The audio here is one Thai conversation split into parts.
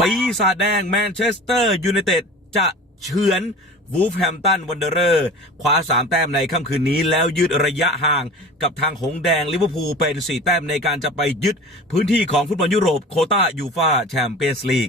ปีศาจแดงแมนเชสเตอร์ยูไนเต็ดจะเฉือนวูฟแฮมตันวันเดอร์คว้า 3 แต้มในค่ำคืนนี้ แล้วยืดระยะห่างกับทางหงแดงลิเวอร์พูลเป็น 4 แต้มในการจะไปยึดพื้นที่ของฟุตบอลยุโรปโคต้ายูฟาแชมเปี้ยนส์ลีก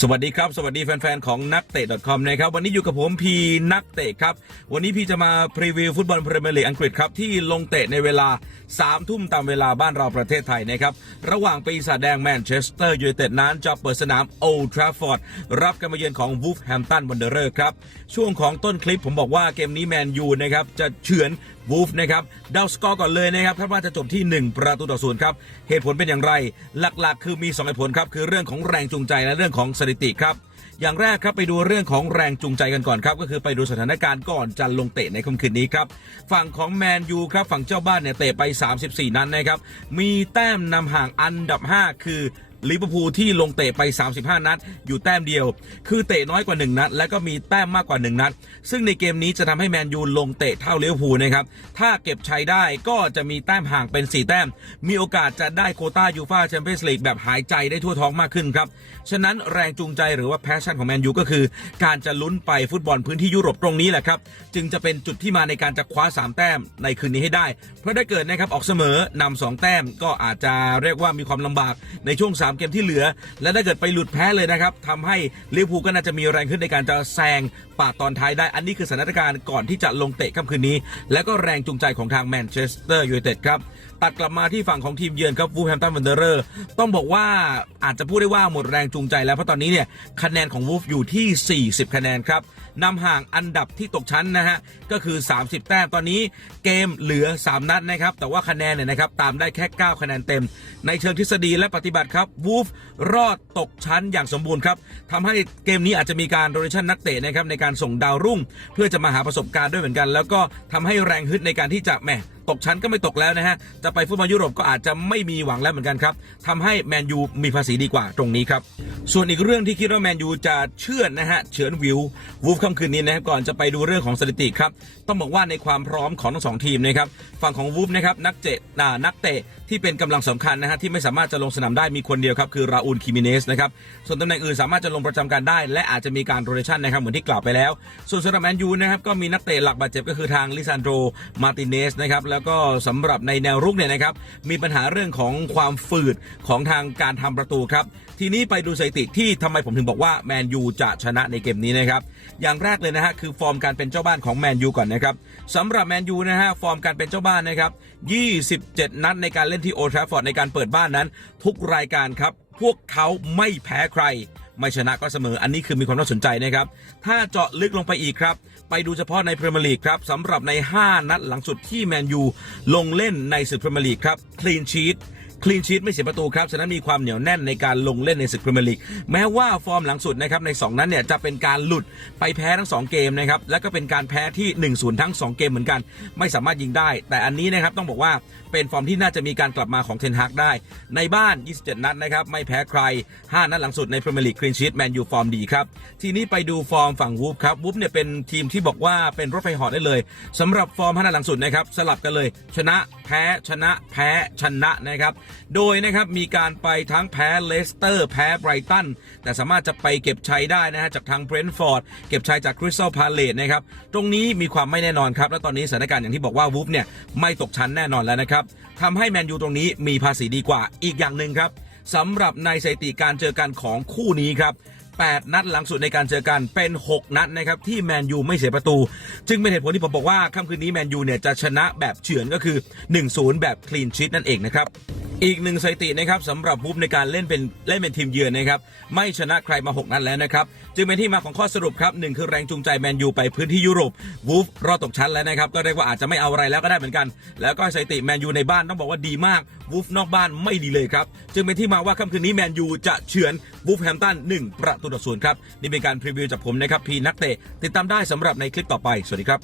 สวัสดีครับ สวัสดีแฟน ๆ ของนักเตะ .com นะครับ วันนี้อยู่กับผมพีนักเตะครับ วันนี้พี่จะมาพรีวิวฟุตบอลพรีเมียร์ลีกอังกฤษครับ ที่ลงเตะในเวลา 3 ทุ่มตามเวลาบ้านเราประเทศไทยนะครับ ระหว่างปีศาจแดงแมนเชสเตอร์ยูไนเต็ดนั้นจะเปิดสนามโอลด์ทราฟฟอร์ดรับการมาเยือนของวูฟแฮมตันวันเดอร์ครับ ช่วงของต้นคลิปผมบอกว่าเกมนี้แมนยูนะครับจะเฉือน วูฟนะครับเดาสกอร์ก่อนเลยนะครับคาดว่าจะจบที่ 1 ประตูต่อศูนย์ครับเหตุผลเป็นอย่างไร หลักๆ คือมี2เหตุผลครับคือเรื่องของแรงจูงใจและเรื่องของสถิติครับอย่างแรกครับไปดูเรื่องของแรงจูงใจกันก่อนครับ ก็คือไปดูสถานการณ์ก่อนจะลงเตะในค่ำคืนนี้ครับฝั่งของแมนยูครับฝั่งเจ้าบ้านเนี่ยเตะไป 34 นัดนนะครับมีแต้มนำห่างอันดับ 5 คือ ลิเวอร์พูลที่ลงเตะไป 35 นัด อยู่แต้มเดียว คือเตะน้อยกว่า 1 นัด และก็มีแต้มมากกว่า 1 นัด ซึ่งในเกมนี้จะทำให้แมนยูลงเตะเท่าลิเวอร์พูลนะครับถ้าเก็บชัยได้ก็จะมีแต้มห่างเป็น 4 แต้ม มีโอกาสจะได้โคต้ายูฟาแชมเปี้ยนส์ลีกแบบหายใจได้ทั่วท้องมากขึ้นครับฉะนั้นแรงจูงใจหรือว่าแพชชั่นของแมนยูก็คือ การจะลุ้นไปฟุตบอลพื้นที่ยุโรปตรงนี้แหละครับจึงจะเป็นจุดที่มาในการจะคว้า 3 แต้มในคืนนี้ให้ได้ เพราะถ้าเกิดนะครับออกเสมอนำสองแต้มก็อาจจะเรียกว่ามีความลำบากในช่วง3เกมที่เหลือ และถ้าเกิดไปหลุดแพ้เลยนะครับทำให้ลิเวอร์พูลก็น่าจะมีแรงขึ้นในการจะแซงปาดตอนท้ายได้ อันนี้คือสถานการณ์ก่อนที่จะลงเตะค่ำคืนนี้ และก็แรงจูงใจของทางแมนเชสเตอร์ยูไนเต็ดครับตัดกลับมาที่ฝั่งของทีมเยือนครับวูฟแฮมตันวันเดอร์ต้องบอกว่าอาจจะพูดได้ว่าหมดแรงจูงใจแล้วเพราะตอนนี้เนี่ยคะแนนของวูฟอยู่ที่ 40 คะแนนครับนำห่างอันดับที่ตกชั้นนะฮะก็คือ 30 แต้มตอนนี้เกมเหลือ 3 นัดนะครับแต่ว่าคะแนนเนี่ยนะครับตามได้แค่ 9 คะแนนเต็ม ในเชิงทฤษฎีและปฏิบัติครับวูฟรอดตกชั้นอย่างสมบูรณ์ครับทำให้เกมนี้อาจจะมีการโรเลชั่นนักเตะนะครับในการส่งดาวรุ่ง เพื่อจะมาหาประสบการณ์ด้วยเหมือนกัน แล้วก็ทำให้แรงฮึดในการที่จะแหมตกชั้นก็ไม่ตกแล้วนะฮะ จะไปฟุตบอลยุโรปก็อาจจะไม่มีหวังแล้วเหมือนกันครับทำให้แมนยูมีภาษีดีกว่าตรงนี้ครับ ส่วนอีกเรื่องที่คิดว่าแมนยูจะเชื่อนนะฮะเฉือนวิววูฟค่ำคืนนี้นะครับก่อนจะไปดูเรื่องของสถิติครับต้องบอกว่าในความพร้อมของทั้งสองทีมนะครับฝั่งของวูฟนะครับนักเจอ่านักเตะที่เป็นกำลังสำคัญนะฮะที่ไม่สามารถจะลงสนามได้มีคนเดียวครับคือราอูลคิมิเนสนะครับส่วนตำแหน่งอื่นสามารถจะลงประจำการได้ และอาจจะมีการโรเ t ชั่นนะครับเหมือนที่กล่าวไปแล้ว ส่วนสำหรับแมนยูนะครับก็มีนักเตะหลักบาดเจ็บก็คือทางลิซานโดมาติเนสนะครับแล้วก็สำหรับในแนวรุกเนี่ยนะครับ มีปัญหาเรื่องของความฝืดของทางการทำประตูครับ ทีนี้ไปดูสถิติที่ทำไมผมถึงบอกว่าแมนยูจะชนะในเกมนี้นะครับ อย่างแรกเลยนะฮะคือฟอร์มการเป็นเจ้าบ้านของแมนยูก่อนนะครับสำหรับแมนยูนะฮะฟอร์มการเป็นเจ้าบ้านนะครับ 27 นัดในการเล่นที่โอทราฟอร์ดในการเปิดบ้านนั้น ทุกรายการครับ พวกเขาไม่แพ้ใคร ไม่ชนะก็เสมอ อันนี้คือมีความน่าสนใจนะครับ ถ้าเจาะลึกลงไปอีกครับ ไปดูเฉพาะในพรีเมียร์ลีกครับสำหรับใน 5 นัดหลังสุดที่แมนยูลงเล่นในศึกพรีเมียร์ลีกครับคลีนชีต คลีนชีตไม่เสียประตูครับฉะนั้นมีความเหนียวแน่นในการลงเล่นในศึกพรีเมียร์ลีกแม้ว่าฟอร์มหลังสุดนะครับใน 2 นั้นเนี่ยจะเป็นการหลุดไปแพ้ทั้ง 2 เกมนะครับแล้วก็เป็นการแพ้ที่1-0ทั้ง 2 เกมเหมือนกัน ไม่สามารถยิงได้ แต่อันนี้นะครับต้องบอกว่าเป็นฟอร์มที่น่าจะมีการกลับมาของเทนฮากได้ ในบ้าน 27 นัดนะครับไม่แพ้ใคร 5 นัดหลังสุดในพรีเมียร์ลีกคลีนชีตแมนยูฟอร์มดีครับทีนี้ไปดูฟอร์มฝั่งวูฟครับวูฟเนี่ยเป็นทีมที่บอกว่าเป็นรถไฟหอได้เลยสำหรับฟอร์ม5นัดหลังสุดนะครับสลับกันเลย ชนะแพ้ชนะแพ้ชนะนะครับโดยนะครับมีการไปทั้งแพ้เลสเตอร์แพ้ไบรตันแต่สามารถจะไปเก็บชัยได้นะฮะจากทางเบรนท์ฟอร์ดเก็บชัยจากคริสตัลพาเลตนะครับตรงนี้มีความไม่แน่นอนครับ และตอนนี้สถานการณ์อย่างที่บอกว่าวูฟเนี่ยไม่ตกชั้นแน่นอนแล้วนะครับทำให้แมนยูตรงนี้มีภาษีดีกว่าอีกอย่างหนึ่งครับสำหรับในสถิติการเจอกันของคู่นี้ครับ8 นัดหลังสุดในการเจอกันเป็น 6 นัดนะครับที่แมนยูไม่เสียประตู จึงเป็นเหตุผลที่ผมบอกว่าค่ำคืนนี้แมนยูเนี่ยจะชนะแบบเฉือนก็คือ 1-0 แบบคลีนชีตนั่นเองนะครับ อีกหนึ่งสถิตินะครับสำหรับวูฟในการเล่นเป็นเล่นเป็นทีมเยือนนะครับไม่ชนะใครมา 6 นัดแล้วนะครับ จึงเป็นที่มาของข้อสรุปครับหนึ่งคือแรงจูงใจแมนยูไปพื้นที่ยุโรปวูฟรอดตกชั้นแล้วนะครับ ก็เรียกว่าอาจจะไม่เอาอะไรแล้วก็ได้เหมือนกัน แล้วก็สถิติแมนยูในบ้านต้องบอกว่าดีมากวูฟนอกบ้านไม่ดีเลยครับจึงเป็นที่มาว่าค่ำคืนนี้แมนยูจะเฉือนวูฟแฮมตัน1ประตูต่อศูนย์ครับนี่เป็นการพรีวิวจากผมนะครับพีนักเตะติดตามได้สำหรับในคลิปต่อไปสวัสดีครับ